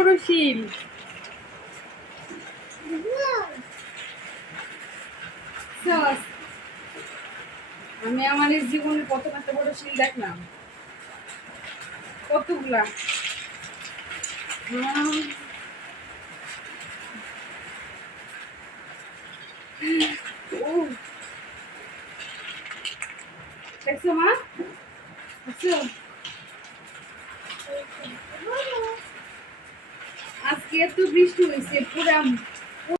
বড় শিল। আমি আমার জীবনে প্রথম এত বড় শিল দেখলাম। কতগুলা দেখছো মা? দেখছো আজকে এত বৃষ্টি হয়েছে পুরা